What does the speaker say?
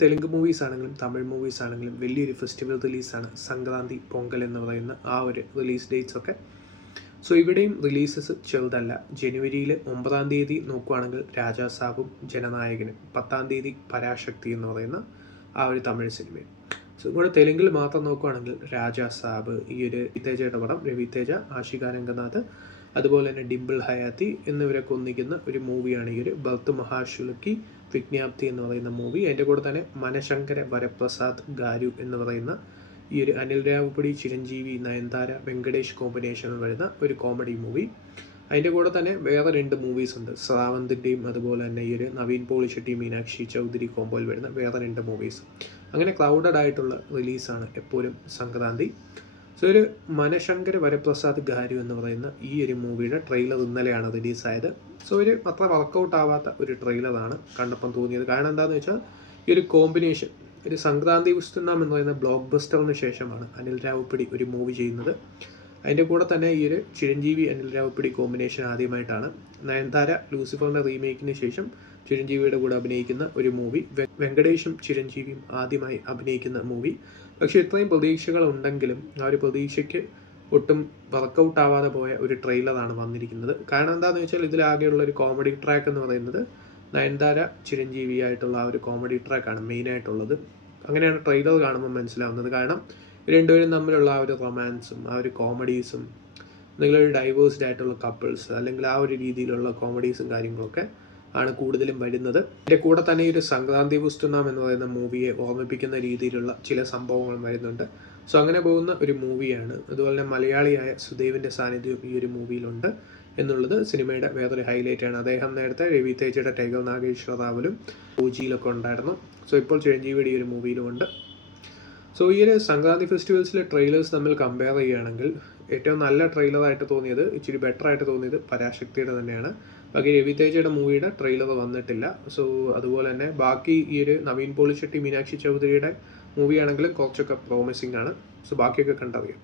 Telugu movies ആണെങ്കിലും Tamil movies ആണെങ്കിലും വലിയൊരു ഫെസ്റ്റിവൽ റിലീസാണ് സംക്രാന്തി, പൊങ്കൽ എന്ന് പറയുന്ന ആ ഒരു റിലീസ് ഡേറ്റ്സ് ഒക്കെ. സോ ഇവിടെയും റിലീസസ് ചെറുതല്ല. ജനുവരിയിൽ 9-ാം തീയതി നോക്കുകയാണെങ്കിൽ രാജാ സാബും ജനനായകനും, 10-ാം തീയതി പരാശക്തി എന്ന് പറയുന്ന ആ ഒരു തമിഴ് സിനിമയും. സോ ഇവിടെ തെലുങ്കിൽ മാത്രം നോക്കുകയാണെങ്കിൽ രാജാ സാബ്, ഈ ഒരു രവിതേജയുടെ പടം, രവിതേജ, ആഷിക രംഗനാഥ്, അതുപോലെ തന്നെ ഡിംപിൾ ഹയാത്തി എന്നിവരൊക്കെ ഒന്നിക്കുന്ന ഒരു മൂവിയാണ് ഈ ഒരു ഭർത്ത് മഹാശുലക്കി വിജ്ഞാപ്തി എന്ന് പറയുന്ന മൂവി. അതിൻ്റെ കൂടെ തന്നെ മനശങ്കര വരപ്രസാദ് ഗാരു എന്ന് പറയുന്ന ഈ ഒരു അനിൽ രാവുപടി, ചിരഞ്ജീവി, നയൻതാര, വെങ്കടേഷ് കോമ്പിനേഷനിൽ വരുന്ന ഒരു കോമഡി മൂവി. അതിൻ്റെ കൂടെ തന്നെ വേറെ 2 മൂവീസ് ഉണ്ട്. ശ്രാവന്തിൻ്റെയും അതുപോലെ തന്നെ ഈ ഒരു നവീൻ പോളിഷെട്ടി, മീനാക്ഷി ചൗധരി കോമ്പോയിൽ വരുന്ന വേറെ 2 മൂവീസ്. അങ്ങനെ ക്രൗഡഡ് ആയിട്ടുള്ള റിലീസാണ് എപ്പോഴും സംക്രാന്തി. സോ ഒരു മനശങ്കര വരപ്രസാദ് ഗാരു എന്ന് പറയുന്ന ഈ ഒരു മൂവിയുടെ ട്രെയിലർ ഇന്നലെയാണ് റിലീസായത്. സോ ഒരു അത്ര വർക്കൗട്ട് ആവാത്ത ഒരു ട്രെയിലറാണ് കണ്ടപ്പം തോന്നിയത്. കാരണം എന്താണെന്ന് വെച്ചാൽ ഈ ഒരു കോമ്പിനേഷൻ, ഒരു സംക്രാന്തി ഉസ്തുന്നാം എന്ന് പറയുന്ന ബ്ലോക്ക് ബസ്റ്ററിന് ശേഷമാണ് അനിൽ രാവുപ്പടി ഒരു മൂവി ചെയ്യുന്നത്. അതിൻ്റെ കൂടെ തന്നെ ഈ ഒരു ചിരഞ്ജീവി അനിൽ രാവുപ്പടി കോമ്പിനേഷൻ ആദ്യമായിട്ടാണ്. നയൻതാര ലൂസിഫറിൻ്റെ റീമേക്കിന് ശേഷം ചിരഞ്ജീവിയുടെ കൂടെ അഭിനയിക്കുന്ന ഒരു മൂവി. വെങ്കടേഷും ചിരഞ്ജീവിയും ആദ്യമായി അഭിനയിക്കുന്ന മൂവി. പക്ഷേ ഇത്രയും പ്രതീക്ഷകൾ ഉണ്ടെങ്കിലും ആ ഒരു പ്രതീക്ഷയ്ക്ക് ഒട്ടും വർക്കൗട്ട് ആവാതെ പോയ ഒരു ട്രെയിലറാണ് വന്നിരിക്കുന്നത്. കാരണം എന്താണെന്ന് വെച്ചാൽ ഇതിലാകെയുള്ള ഒരു കോമഡി ട്രാക്ക് എന്ന് പറയുന്നത് നയൻതാര ചിരഞ്ജീവി ആയിട്ടുള്ള ആ ഒരു കോമഡി ട്രാക്കാണ് മെയിനായിട്ടുള്ളത്. അങ്ങനെയാണ് ട്രെയിലർ കാണുമ്പോൾ മനസ്സിലാവുന്നത്. കാരണം രണ്ടുപേരും തമ്മിലുള്ള ആ ഒരു റൊമാൻസും ആ ഒരു കോമഡീസും, എന്തെങ്കിലും ഒരു ഡൈവേഴ്സ്ഡ് ആയിട്ടുള്ള കപ്പിൾസ്, അല്ലെങ്കിൽ ആ ഒരു രീതിയിലുള്ള കോമഡീസും കാര്യങ്ങളൊക്കെ ആണ് കൂടുതലും വരുന്നത്. ഇതിൻ്റെ കൂടെ തന്നെ ഈ ഒരു സംക്രാന്തി പുസ്തുനാം എന്ന് പറയുന്ന മൂവിയെ ഓർമ്മിപ്പിക്കുന്ന രീതിയിലുള്ള ചില സംഭവങ്ങളും വരുന്നുണ്ട്. സോ അങ്ങനെ പോകുന്ന ഒരു മൂവിയാണ്. അതുപോലെ തന്നെ മലയാളിയായ സുദേവിൻ്റെ സാന്നിധ്യം ഈ ഒരു മൂവിയിലുണ്ട് എന്നുള്ളത് സിനിമയുടെ വേറൊരു ഹൈലൈറ്റാണ്. അദ്ദേഹം നേരത്തെ രവിതേജയുടെ ടൈഗർ നാഗേശ്വര റാവലും ഓജിയിലൊക്കെ ഉണ്ടായിരുന്നു. സോ ഇപ്പോൾ ചിരഞ്ജീവിയുടെ ഈ ഒരു മൂവിയിലുമുണ്ട്. സോ ഈ ഒരു സംക്രാന്തി ഫെസ്റ്റിവൽസിലെ ട്രെയിലേഴ്സ് തമ്മിൽ കമ്പയർ ചെയ്യുകയാണെങ്കിൽ ഏറ്റവും നല്ല ട്രെയിലറായിട്ട് തോന്നിയത്, ഇച്ചിരി ബെറ്റർ ആയിട്ട് തോന്നിയത് പരാശക്തിയുടെ തന്നെയാണ്. ബാക്കി രവിതേജയുടെ മൂവിയുടെ ട്രെയിലർ വന്നിട്ടില്ല. സോ അതുപോലെ തന്നെ ബാക്കി ഈ ഒരു നവീൻ പോളിഷെട്ടി, മീനാക്ഷി ചൗധരിയുടെ മൂവിയാണെങ്കിലും കുറച്ചൊക്കെ പ്രോമിസിംഗ് ആണ്. സോ ബാക്കിയൊക്കെ കണ്ടറിയാം.